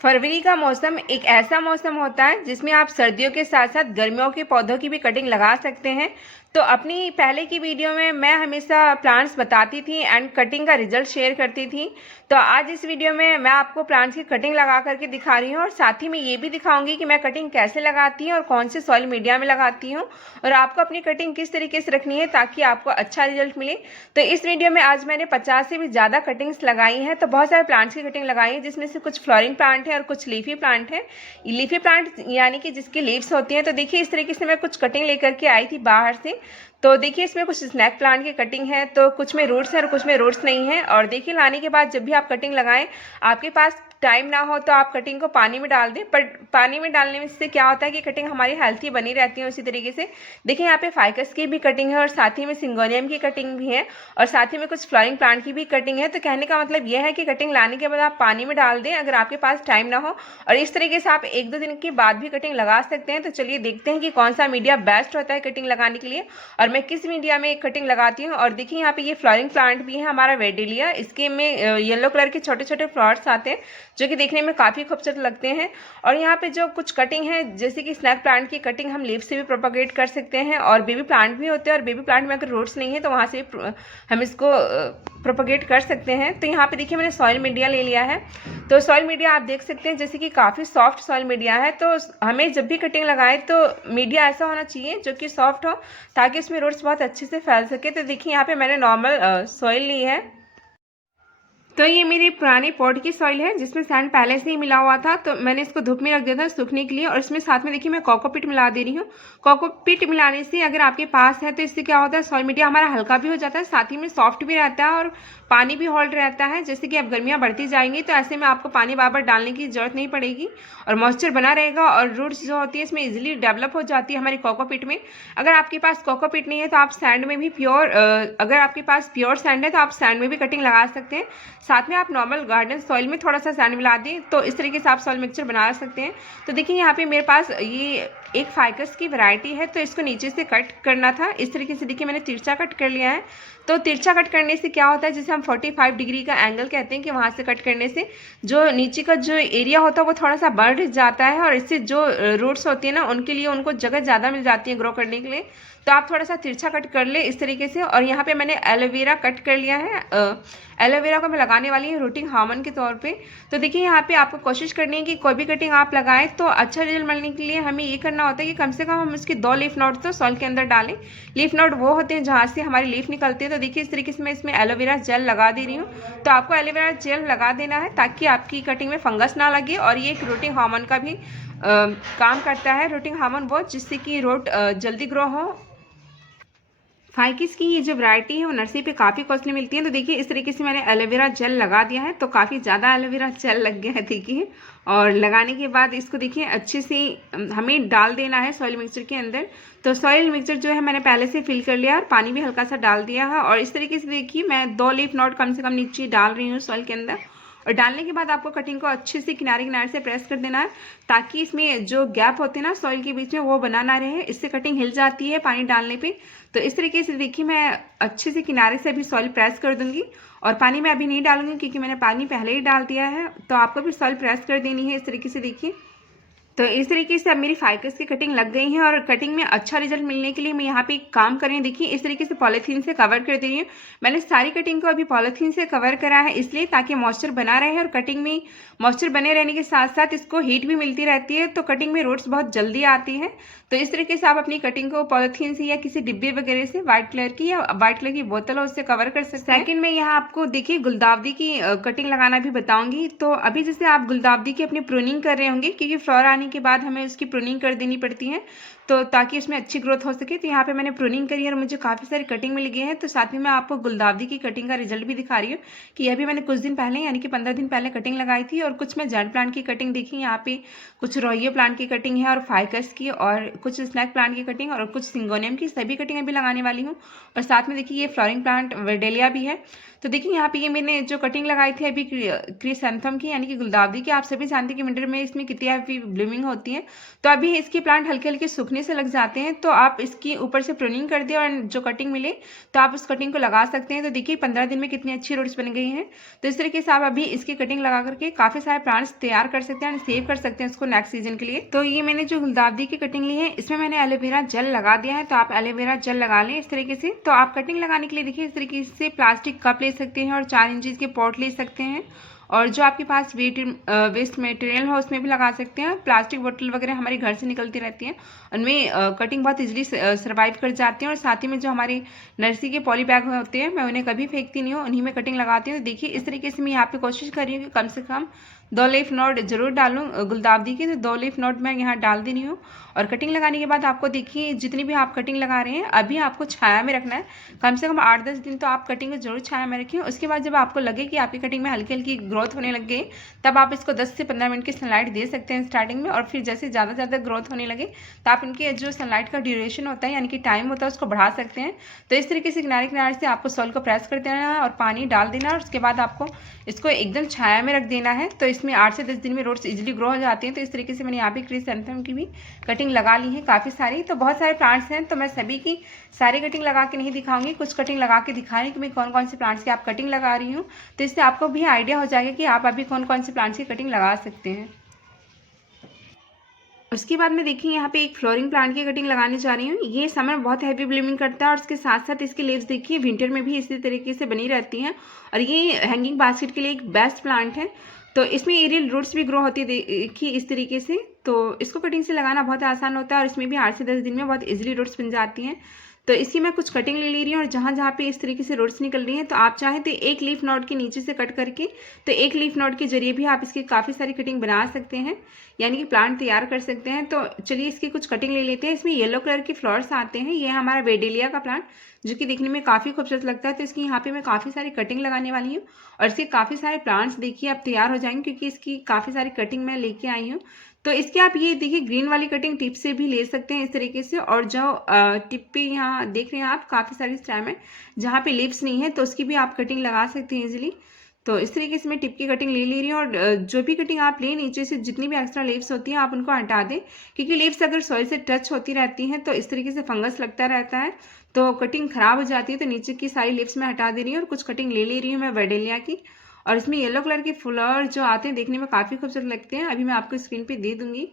फरवरी का मौसम एक ऐसा मौसम होता है जिसमें आप सर्दियों के साथ साथ गर्मियों के पौधों की भी कटिंग लगा सकते हैं। तो अपनी पहले की वीडियो में मैं हमेशा प्लांट्स बताती थी एंड कटिंग का रिजल्ट शेयर करती थी। तो आज इस वीडियो में मैं आपको प्लांट्स की कटिंग लगा करके दिखा रही हूँ और साथ ही मैं ये भी दिखाऊंगी कि मैं कटिंग कैसे लगाती हूँ और कौन से सॉइल मीडिया में लगाती हूँ और आपको अपनी कटिंग किस तरीके से रखनी है ताकि आपको अच्छा रिजल्ट मिले। तो इस वीडियो में आज मैंने 50 से भी ज़्यादा कटिंग्स लगाई हैं। तो बहुत सारे प्लांट्स की कटिंग लगाई है जिसमें से कुछ फ्लोरिंग प्लांट है और कुछ लीफी प्लांट है। लीफी प्लांट यानी कि जिसकी लीव्स होती हैं। तो देखिए इस तरीके से मैं कुछ कटिंग लेकर के आई थी बाहर से। तो देखिए इसमें कुछ स्नैक प्लांट की कटिंग है, तो कुछ में रूट्स है और कुछ में रूट्स नहीं है। और देखिए लाने के बाद जब भी आप कटिंग लगाएं, आपके पास टाइम ना हो तो आप कटिंग को पानी में डाल दें। पर पानी में डालने से क्या होता है कि कटिंग हमारी हेल्थी बनी रहती है। उसी तरीके से देखिए यहाँ पे फाइकस की भी कटिंग है और साथ ही में सिंगोनियम की कटिंग भी है और साथ ही में कुछ फ्लावरिंग प्लांट की भी कटिंग है। तो कहने का मतलब यह है कि कटिंग लाने के बाद आप पानी में डाल दें अगर आपके पास टाइम ना हो, और इस तरीके से आप 1-2 दिन के बाद भी कटिंग लगा सकते हैं। तो चलिए देखते हैं कि कौन सा मीडिया बेस्ट होता है कटिंग लगाने के लिए और मैं किस मीडिया में कटिंग लगाती हूँ। और देखिए यहाँ पे ये फ्लावरिंग प्लांट भी है हमारा वेडेलिया। इसके में येलो कलर के छोटे छोटे फ्लावर्स आते हैं जो कि देखने में काफ़ी खूबसूरत लगते हैं। और यहाँ पे जो कुछ कटिंग है जैसे कि स्नैक प्लांट की कटिंग हम लीफ से भी प्रोपागेट कर सकते हैं और बेबी प्लांट भी होते हैं, और बेबी प्लांट में अगर रूट्स नहीं है तो वहाँ से भी हम इसको प्रोपागेट कर सकते हैं। तो यहाँ पे देखिए मैंने सॉइल मीडिया ले लिया है। तो सॉइल मीडिया आप देख सकते हैं जैसे कि काफ़ी सॉफ्ट सॉइल मीडिया है। तो हमें जब भी कटिंग लगाए तो मीडिया ऐसा होना चाहिए जो कि सॉफ्ट हो ताकि इसमें रूट्स बहुत अच्छे से फैल सके। तो देखिए यहाँ पे मैंने नॉर्मल सॉइल ली है। तो ये मेरी पुरानी पॉट की सॉइल है जिसमें सैंड पहले से ही मिला हुआ था। तो मैंने इसको धूप में रख दिया था सूखने के लिए और इसमें साथ में देखिए मैं कोकोपीट मिला दे रही हूँ। कोकोपीट मिलाने से अगर आपके पास है तो इससे क्या होता है, सॉइल मीडिया हमारा हल्का भी हो जाता है, साथ ही में सॉफ्ट भी रहता है और पानी भी होल्ड रहता है। जैसे कि अब गर्मियाँ बढ़ती जाएंगी तो ऐसे में आपको पानी बार बार डालने की जरूरत नहीं पड़ेगी और मॉइस्चर बना रहेगा और रूट्स जो होती है इसमें इजीली डेवलप हो जाती है हमारी कोकोपीट में। अगर आपके पास कोकोपीट नहीं है तो आप सैंड में भी अगर आपके पास प्योर सैंड है तो आप सैंड में भी कटिंग लगा सकते हैं। साथ में आप नॉर्मल गार्डन सॉइल में थोड़ा सा सैंड मिला दें तो इस तरीके से आप सॉइल मिक्सचर बना सकते हैं। तो देखिए यहाँ पे मेरे पास ये एक फाइकस की वैरायटी है तो इसको नीचे से कट करना था। इस तरीके से देखिए मैंने तिरछा कट कर लिया है। तो तिरछा कट करने से क्या होता है, जैसे हम 45 डिग्री का एंगल कहते हैं कि वहाँ से कट करने से जो नीचे का जो एरिया होता है वो थोड़ा सा बढ़ जाता है और इससे जो रूट्स होती है ना उनके लिए उनको जगह ज़्यादा मिल जाती है ग्रो करने के लिए। तो आप थोड़ा सा तिरछा कट कर ले इस तरीके से। और यहाँ पे मैंने एलोवेरा कट कर लिया है। एलोवेरा को मैं लगाने वाली हूँ रूटिंग हार्मोन के तौर पे। तो देखिए यहाँ पे आपको कोशिश करनी है कि कोई भी कटिंग आप लगाएं तो अच्छा रिजल्ट मिलने के लिए हमें ये करना होता है कि कम से कम हम इसके 2 लीफ नोड तो सॉइल के अंदर डालें। लीफ नोड वो होते हैं जहाँ से हमारी लीफ निकलती है। तो देखिए इस तरीके से मैं इसमें एलोवेरा जेल लगा दे रही हूँ। तो आपको एलोवेरा जेल लगा देना है ताकि आपकी कटिंग में फंगस ना लगे। और ये एक रूटिंग हार्मोन का भी काम करता है, रूटिंग हार्मोन वो, जिससे कि रूट जल्दी ग्रो हो। फाइकिस की ये जो वैरायटी है वो नर्सरी पे काफ़ी कॉस्टली मिलती है। तो देखिए इस तरीके से मैंने एलोवेरा जेल लगा दिया है। तो काफ़ी ज़्यादा एलोवेरा जेल लग गया है देखिए। और लगाने के बाद इसको देखिए अच्छे से हमें डाल देना है सॉइल मिक्सचर के अंदर। तो सॉइल मिक्सचर जो है मैंने पहले से फिल कर लिया और पानी भी हल्का सा डाल दिया है। और इस तरीके से देखिए मैं 2 लीफ नोड कम से कम नीचे डाल रही हूँ सॉइल के अंदर। और डालने के बाद आपको कटिंग को अच्छे से किनारे किनारे से प्रेस कर देना है ताकि इसमें जो गैप होते हैं ना सॉइल के बीच में वो बना ना रहे। इससे कटिंग हिल जाती है पानी डालने पे। तो इस तरीके से देखिए मैं अच्छे से किनारे से अभी सॉइल प्रेस कर दूंगी और पानी मैं अभी नहीं डालूंगी क्योंकि मैंने पानी पहले ही डाल दिया है। तो आपको भी सॉइल प्रेस कर देनी है इस तरीके से देखिए। तो इस तरीके से अब मेरी फाइकस की कटिंग लग गई है और कटिंग में अच्छा रिजल्ट मिलने के लिए मैं यहाँ पे एक काम करें, देखिए इस तरीके से पॉलीथीन से कवर कर दे रही हूँ। मैंने सारी कटिंग को अभी पॉलीथीन से कवर करा है इसलिए ताकि मॉइस्चर बना रहे और कटिंग में मॉइस्चर बने रहने के साथ साथ इसको हीट भी मिलती रहती है तो कटिंग में रूट्स बहुत जल्दी आती है। तो इस तरीके से आप अपनी कटिंग को पॉलीथीन से या किसी डिब्बे वगैरह से व्हाइट कलर की या व्हाइट कलर की बोतल हो उससे कवर कर सकते हैं। सेकंड में यहाँ आपको देखिए गुलदावदी की कटिंग लगाना भी बताऊंगी। तो अभी जैसे आप गुलदावदी की अपनी प्रूनिंग कर रहे होंगे क्योंकि फ्लावर आने के बाद हमें उसकी प्रूनिंग कर देनी पड़ती है तो ताकि उसमें अच्छी ग्रोथ हो सके। तो यहाँ पे मैंने प्रूनिंग करी है और मुझे काफ़ी सारी कटिंग मिल गई है। तो साथ में मैं आपको गुलदावदी की कटिंग का रिजल्ट भी दिखा रही हूँ कि यह भी मैंने कुछ दिन पहले यानी कि 15 दिन पहले कटिंग लगाई थी। और कुछ मैं जेंट प्लांट की कटिंग देखी, यहाँ पे कुछ रोहियो प्लांट की कटिंग है और फाइकस की और कुछ स्नैक प्लांट की कटिंग और कुछ सिंगोनियम की, सभी कटिंग अभी लगाने वाली हूँ। और साथ में देखिए ये फ्लावरिंग प्लांट वेडेलिया भी है। तो देखिए यहाँ पे ये मैंने जो कटिंग लगाई थी अभी क्रिसैंथम की यानी कि गुलदावदी की। आप सभी जानते हैं कि विंटर में इसमें कितनी हैवी ब्लूमिंग प्रूनिंग होती है। तो अभी इसके प्लांट हल्के हल्के सूखने से लग जाते हैं, तो आप इसकी ऊपर से प्रूनिंग कर दिए और जो कटिंग मिले तो आप उस कटिंग को लगा सकते हैं। तो देखिए 15 दिन में कितनी अच्छी रूट्स बन गई हैं। तो इस तरीके से आप अभी इसकी कटिंग लगा करके काफ़ी सारे प्लांट्स तैयार कर सकते हैं और सेव कर सकते हैं उसको नेक्स्ट सीजन के लिए। तो ये मैंने जो गुलदावदी की कटिंग ली है इसमें मैंने एलोवेरा जेल लगा दिया है, तो आप एलोवेरा जेल लगा लें इस तरीके से। तो आप कटिंग लगाने के लिए देखिए इस तरीके से प्लास्टिक कप ले सकते हैं और 4 इंचेस के पॉट ले सकते हैं, और जो आपके पास वेस्ट मटेरियल हो उसमें भी लगा सकते हैं। प्लास्टिक बोतल वगैरह हमारे घर से निकलती रहती हैं, उनमें कटिंग बहुत इजीली सर्वाइव कर जाती हैं। और साथ ही में जो हमारे नर्सरी के पॉली बैग होते हैं मैं उन्हें कभी फेंकती नहीं हूँ, उन्हीं में कटिंग लगाती हूँ। तो देखिए इस तरीके से मैं यहाँ पे कोशिश कर रही हूँ कि कम से कम 2 लीफ नोट जरूर डालूँ गुलदावदी के, तो 2 लीफ नोट मैं यहाँ डाल दे रही हूँ। और कटिंग लगाने के बाद आपको देखिए जितनी भी आप कटिंग लगा रहे हैं अभी आपको छाया में रखना है, कम से कम 8-10 दिन तो आप कटिंग को जरूर छाया में रखें। उसके बाद जब आपको लगे कि आपकी कटिंग में हल्की हल्की ग्रोथ होने लग गई, तब आप इसको 10 से 15 मिनट की सनलाइट दे सकते हैं स्टार्टिंग में, और फिर जैसे ज़्यादा ग्रोथ होने लगे तो आप इनके जो सनलाइट का ड्यूरेशन होता है यानी कि टाइम होता है उसको बढ़ा सकते हैं। तो इस तरीके से किनारे किनारे से आपको सॉइल को प्रेस कर देना है और पानी डाल देना है, और उसके बाद आपको इसको एकदम छाया में रख देना है। तो इसमें 8 से 10 दिन में रूट्स इजीली ग्रो हो जाती हैं। तो इस तरीके से मैंने यहाँ पे क्रिसैंथेमम की भी कटिंग लगा ली है काफ़ी सारी। तो बहुत सारे प्लांट्स हैं, तो मैं सभी की सारी कटिंग लगा के नहीं दिखाऊंगी, कुछ कटिंग लगा के दिखाएं कि मैं कौन कौन से प्लांट्स की आप कटिंग लगा रही हूँ। तो इससे आपको भी आइडिया हो जाएगा कि आप अभी कौन कौन से प्लांट्स की कटिंग लगा सकते हैं। उसके बाद में देखिए यहाँ पे एक फ्लोरिंग प्लांट की कटिंग लगाने जा रही हूँ। ये समर में बहुत हैवी ब्लूमिंग करता है और उसके साथ साथ इसकी लीव्स देखिए विंटर में भी इसी तरीके से बनी रहती हैं, और ये हैंगिंग बास्केट के लिए एक बेस्ट प्लांट है। तो इसमें एरियल रूट्स भी ग्रो होती है देखिए इस तरीके से। तो इसको कटिंग से लगाना बहुत आसान होता है और इसमें भी 8 से 10 दिन में बहुत इजीली रूट्स बन जाती हैं। तो इसकी मैं कुछ कटिंग ले रही हूँ, और जहाँ जहाँ पे इस तरीके से रूट्स निकल रही हैं तो आप चाहें तो एक लीफ नोड के नीचे से कट करके, तो एक लीफ नोड के जरिए भी आप इसकी काफ़ी सारी कटिंग बना सकते हैं, यानी कि प्लांट तैयार कर सकते हैं। तो चलिए इसकी कुछ कटिंग ले लेते हैं। इसमें येलो कलर के फ्लावर्स आते हैं, ये हमारा वेडेलिया का प्लांट जो कि देखने में काफ़ी खूबसूरत लगता है। तो इसकी यहाँ पे मैं काफ़ी सारी कटिंग लगाने वाली हूँ, और इसके काफ़ी सारे प्लांट्स देखिए अब तैयार हो जाएंगे क्योंकि इसकी काफ़ी सारी कटिंग मैं लेके आई हूँ। तो इसके आप ये देखिए ग्रीन वाली कटिंग टिप से भी ले सकते हैं इस तरीके से, और जो टिप पे यहाँ देख रहे हैं आप काफ़ी सारी स्टेम है जहाँ पे लीव्स नहीं है तो उसकी भी आप कटिंग लगा सकते हैं इजीली। तो इस तरीके से मैं टिप की कटिंग ले रही हूँ, और जो भी कटिंग आप लें नीचे से जितनी भी एक्स्ट्रा लीव्स होती हैं आप उनको हटा दें, क्योंकि लीव्स अगर सॉइल से टच होती रहती हैं तो इस तरीके से फंगस लगता रहता है, तो कटिंग खराब हो जाती है। तो नीचे की सारी लीव्स मैं हटा दे रही हूँ और कुछ कटिंग ले रही हूँ मैं वेडेलिया की, और इसमें येलो कलर के फ्लावर जो आते हैं देखने में काफ़ी खूबसूरत लगते हैं। अभी मैं आपको स्क्रीन पर दे दूँगी।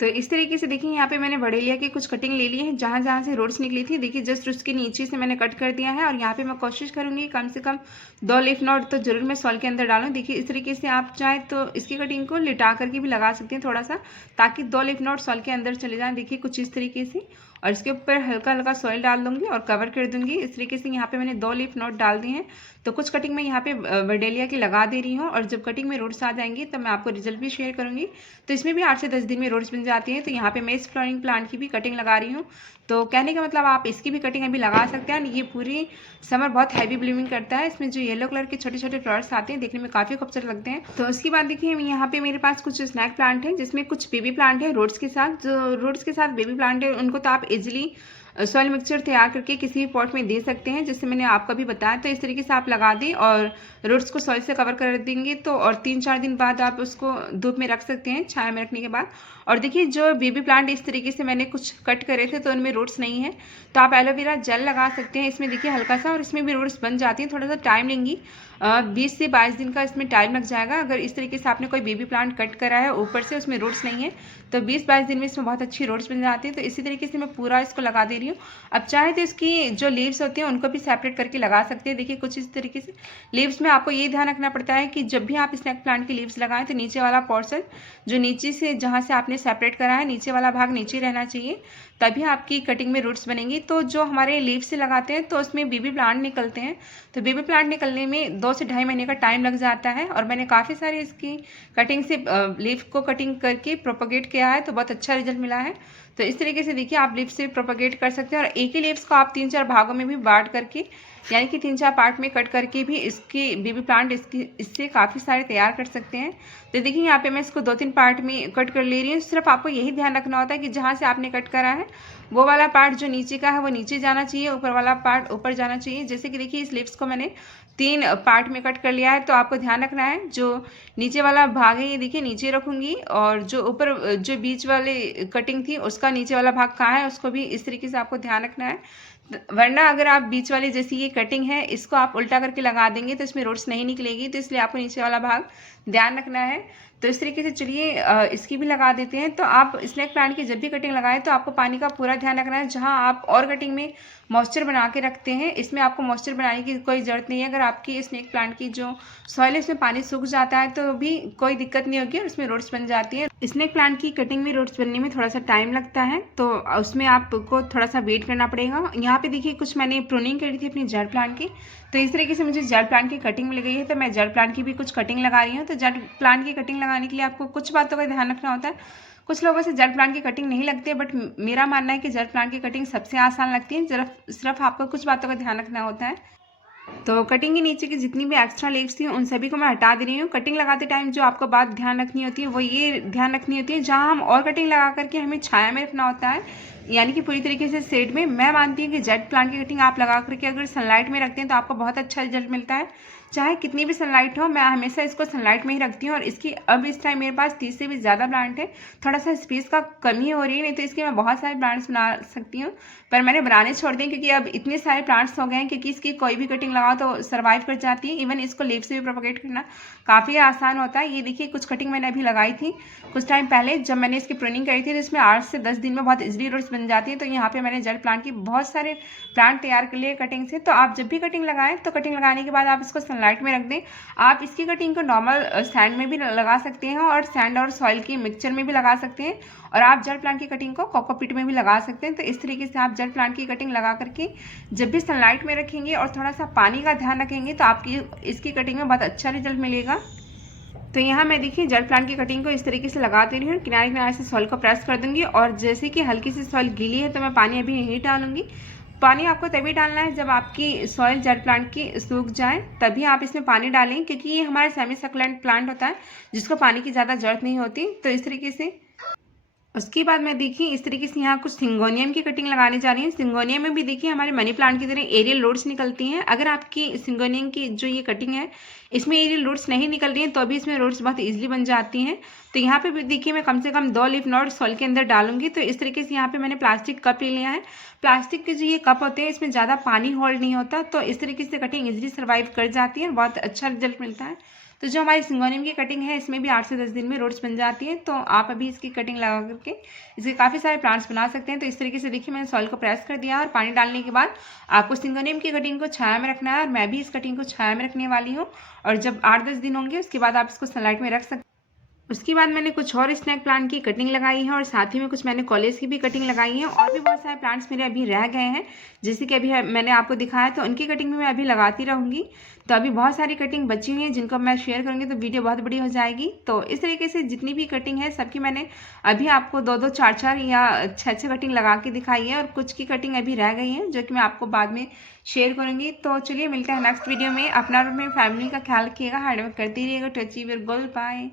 तो इस तरीके से देखिए यहाँ पे मैंने वेडेलिया की कुछ कटिंग ले ली है, जहाँ जहाँ से रूट्स निकली थी देखिए जस्ट उसके नीचे से मैंने कट कर दिया है, और यहाँ पे मैं कोशिश करूँगी कम से कम 2 लीफ नोड तो जरूर मैं सॉइल के अंदर डालूँ। देखिए इस तरीके से आप चाहे तो इसकी कटिंग को लिटा करके भी लगा सकते हैं थोड़ा सा, ताकि 2 लीफ नोड सॉइल के अंदर चले जाएँ। देखिए कुछ इस तरीके से, और इसके ऊपर हल्का हल्का सॉइल डाल दूंगी और कवर कर दूंगी। इस तरीके से यहाँ पे मैंने 2 लीफ नोड डाल दिए हैं। तो कुछ कटिंग मैं यहाँ पे वेडेलिया की लगा दे रही हूँ, और जब कटिंग में रूट्स आ जाएंगी तब मैं आपको रिजल्ट भी शेयर करूँगी। तो इसमें भी 8 से 10 दिन में रूट्स बन जाती हैं। तो यहाँ पे मैं इस फ्लावरिंग प्लांट की भी कटिंग लगा रही हूँ। तो कहने का मतलब आप इसकी भी कटिंग अभी लगा सकते हैं। ये पूरी समर बहुत हैवी ब्लूमिंग करता है। इसमें जो येलो कलर के छोटे छोटे फ्लावर्स आते हैं देखने में काफ़ी खूबसूरत लगते हैं। तो उसके बाद देखिए यहाँ पे मेरे पास कुछ स्नैक प्लांट है, जिसमें कुछ बेबी प्लांट है रूट्स के साथ। जो रूट्स के साथ बेबी प्लांट है उनको तो आप इजिली सॉइल मिक्सचर तैयार करके किसी भी पॉट में दे सकते हैं, जैसे मैंने आपको भी बताया। तो इस तरीके से आप लगा दें और रूट्स को सॉइल से कवर कर देंगे, तो और 3-4 दिन बाद आप उसको धूप में रख सकते हैं छाया में रखने के बाद। और देखिए जो बेबी प्लांट इस तरीके से मैंने कुछ कट करे थे तो उनमें रूट्स नहीं है, तो आप एलोवेरा जेल लगा सकते हैं इसमें देखिए हल्का सा, और इसमें भी रूट्स बन जाती हैं। थोड़ा सा टाइम लेंगी, 20 से 22 दिन का इसमें टाइम लग जाएगा। अगर इस तरीके से आपने कोई बेबी प्लांट कट करा है ऊपर से उसमें रूट्स नहीं है तो 20-22 दिन में इसमें बहुत अच्छी रूट्स बन जाती हैं। तो इसी तरीके से मैं पूरा इसको लगा दे रही हूँ। अब चाहे तो इसकी जो लीव्स होती हैं उनको भी सेपरेट करके लगा सकते हैं। देखिए कुछ इस तरीके से लीव्स में आपको ये ध्यान रखना पड़ता है कि जब भी आप स्नैक प्लांट की लीव्स लगाएं तो नीचे वाला पोर्शन जो नीचे से जहाँ से आपने सेपरेट करा है नीचे वाला भाग नीचे रहना चाहिए, तभी आपकी कटिंग में रूट्स बनेंगी। तो जो हमारे लीव से लगाते हैं तो उसमें बेबी प्लांट निकलते हैं, तो बेबी प्लांट निकलने में 2 से ढाई महीने का टाइम लग जाता है। और मैंने काफ़ी सारी इसकी कटिंग से लीफ को कटिंग करके प्रोपोगेट किया है तो बहुत अच्छा रिजल्ट मिला है। तो इस तरीके से देखिए आप लीव्स से प्रोपगेट कर सकते हैं। और एक ही लीव्स को आप 3-4 भागों में भी बांट करके, यानी कि 3-4 पार्ट में कट करके भी इसकी बेबी प्लांट इससे काफ़ी सारे तैयार कर सकते हैं। तो देखिए यहाँ पे मैं इसको 2-3 पार्ट में कट कर ले रही हूँ। सिर्फ आपको यही ध्यान रखना होता है कि जहाँ से आपने कट करा है वो वाला पार्ट जो नीचे का है वो नीचे जाना चाहिए, ऊपर वाला पार्ट ऊपर जाना चाहिए। जैसे कि देखिए इस लीव्स को मैंने 3 पार्ट में कट कर लिया है। तो आपको ध्यान रखना है जो नीचे वाला भाग है ये देखिए नीचे रखूँगी, और जो ऊपर जो बीच वाली कटिंग थी उसका नीचे वाला भाग कहाँ है उसको भी इस तरीके से आपको ध्यान रखना है। वरना अगर आप बीच वाली जैसी ये कटिंग है इसको आप उल्टा करके लगा देंगे तो इसमें रूट्स नहीं निकलेगी, तो इसलिए आपको नीचे वाला भाग ध्यान रखना है। तो इस तरीके से चलिए इसकी भी लगा देते हैं। तो आप स्नेक प्लांट की जब भी कटिंग लगाएं तो आपको पानी का पूरा ध्यान रखना है। जहां आप और कटिंग में मॉइस्चर बना के रखते हैं इसमें आपको मॉइस्चर बनाने की कोई ज़रूरत नहीं है। अगर आपकी स्नेक प्लांट की जो सॉइल है इसमें पानी सूख जाता है तो भी कोई दिक्कत नहीं होगी और उसमें रूट्स बन जाती है। स्नेक प्लांट की कटिंग में रूट्स बनने में थोड़ा सा टाइम लगता है, तो उसमें आपको थोड़ा सा वेट करना पड़ेगा। यहाँ पे देखिए कुछ मैंने प्रूनिंग करी थी अपनी जेड प्लांट की, तो इस तरीके से मुझे जेड प्लांट की कटिंग मिल गई है। तो मैं जेड प्लांट की भी कुछ कटिंग लगा रही हूँ। तो जेड प्लांट की कटिंग लगाने के लिए आपको कुछ बातों का ध्यान रखना होता है। कुछ लोगों से जेड प्लांट की कटिंग नहीं लगती है, बट मेरा मानना है कि जेड प्लांट की कटिंग सबसे आसान लगती है। सिर्फ आपको कुछ बातों का ध्यान रखना होता है। तो कटिंग के नीचे की जितनी भी एक्स्ट्रा लीव्स थी उन सभी को मैं हटा दे रही हूँ। कटिंग लगाते टाइम जो आपको बात ध्यान रखनी होती है वो ये ध्यान रखनी होती है, जहाँ हम और कटिंग लगा करके हमें छाया में रखना होता है, यानी कि पूरी तरीके से शेड में। मैं मानती हूँ कि जेड प्लांट की कटिंग आप लगा करके अगर सनलाइट में रखते हैं तो आपको बहुत अच्छा रिजल्ट मिलता है। चाहे कितनी भी सनलाइट हो, मैं हमेशा इसको सनलाइट में ही रखती हूँ। और इसकी अब इस टाइम मेरे पास 30 से भी ज़्यादा प्लांट है। थोड़ा सा स्पेस का कमी हो रही है, नहीं तो इसके मैं बहुत सारे प्लांट्स बना सकती हूँ, पर मैंने बनाने छोड़ दिए क्योंकि अब इतने सारे प्लांट्स हो गए हैं। क्योंकि इसकी कोई भी कटिंग लगाओ तो सर्वाइव कर जाती है। इवन इसको लीफ से भी प्रोपगेट करना काफ़ी आसान होता है। ये देखिए कुछ कटिंग मैंने अभी लगाई थी कुछ टाइम पहले, जब मैंने इसकी प्रूनिंग करी थी, तो इसमें 8 से 10 दिन में बहुत इजीली रूट्स बन जाती है। तो यहाँ पे मैंने जेड प्लांट की बहुत सारे प्लांट तैयार कर लिए कटिंग से। तो आप जब भी कटिंग लगाएं तो कटिंग लगाने के बाद आप इसको सनलाइट में रख दें। आप इसकी कटिंग को नॉर्मल सैंड में भी लगा सकते हैं और सैंड और सॉइल की मिक्सचर में भी लगा सकते हैं, और आप जेड प्लांट की कटिंग को कोकोपीट में भी लगा सकते हैं। तो इस तरीके से आप जेड प्लांट की कटिंग लगा करके जब भी सनलाइट में रखेंगे और थोड़ा सा पानी का ध्यान रखेंगे तो आपकी इसकी कटिंग में बहुत अच्छा रिजल्ट मिलेगा। तो यहाँ मैं देखिए जेड प्लांट की कटिंग को इस तरीके से लगा दे रही हूँ। किनारे किनारे से सॉइल को प्रेस कर दूंगी, और जैसे कि हल्की सी सॉइल गीली है तो मैं पानी अभी नहीं डालूंगी। पानी आपको तभी डालना है जब आपकी सॉइल जेड प्लांट की सूख जाए, तभी आप इसमें पानी डालें, क्योंकि ये हमारा सेमी सक्लेंट प्लांट होता है जिसको पानी की ज़्यादा जरूरत नहीं होती। तो इस तरीके से उसके बाद मैं देखिए इस तरीके से यहाँ कुछ सिंगोनियम की कटिंग लगाने जा रही हूँ। सिंगोनियम में भी देखिए हमारे मनी प्लांट की तरह एरियल लोड्स निकलती हैं। अगर आपकी सिंगोनियम की जो ये कटिंग है इसमें एरियल लोड्स नहीं निकल रही हैं तो भी इसमें लोड्स बहुत ईजिली बन जाती हैं। तो यहाँ पे भी देखिए मैं कम से कम 2 लीफ नोड सॉइल के अंदर डालूंगी। तो इस तरीके से यहाँ पे मैंने प्लास्टिक कप ले लिया है। प्लास्टिक के जो ये कप होते हैं इसमें ज़्यादा पानी होल्ड नहीं होता, तो इस तरीके से कटिंग ईजिली सर्वाइव कर जाती है, बहुत अच्छा रिजल्ट मिलता है। तो जो हमारी सिंगोनियम की कटिंग है इसमें भी 8 से 10 दिन में रोड्स बन जाती है। तो आप अभी इसकी कटिंग लगा करके इसके काफ़ी सारे प्लांट्स बना सकते हैं। तो इस तरीके से देखिए मैंने सॉइल को प्रेस कर दिया और पानी डालने के बाद आपको सिंगोनियम की कटिंग को छाया में रखना है, और मैं भी इस कटिंग को छाया में रखने वाली हूँ। और जब 8-10 दिन होंगे उसके बाद आप इसको सनलाइट में रख सकते हैं। उसके बाद मैंने कुछ और स्नैक प्लांट की कटिंग लगाई है, और साथ ही में कुछ मैंने कॉलेज की भी कटिंग लगाई है। और भी बहुत सारे प्लांट्स मेरे अभी रह गए हैं, जैसे कि अभी मैंने आपको दिखाया, तो उनकी कटिंग भी मैं अभी लगाती रहूँगी। तो अभी बहुत सारी कटिंग बची हुई है जिनको मैं शेयर करूँगी तो वीडियो बहुत बड़ी हो जाएगी। तो इस तरीके से जितनी भी कटिंग है सबकी मैंने अभी आपको 2-2, 4-4 या 6-6 कटिंग लगा के दिखाई है, और कुछ की कटिंग अभी रह गई है जो कि मैं आपको बाद में शेयर करूँगी। तो चलिए मिलते हैं नेक्स्ट वीडियो में। अपना और अपनी फैमिली का ख्याल रखिएगा, हार्डवर्क करते रहिएगा to achieve your goal. Bye.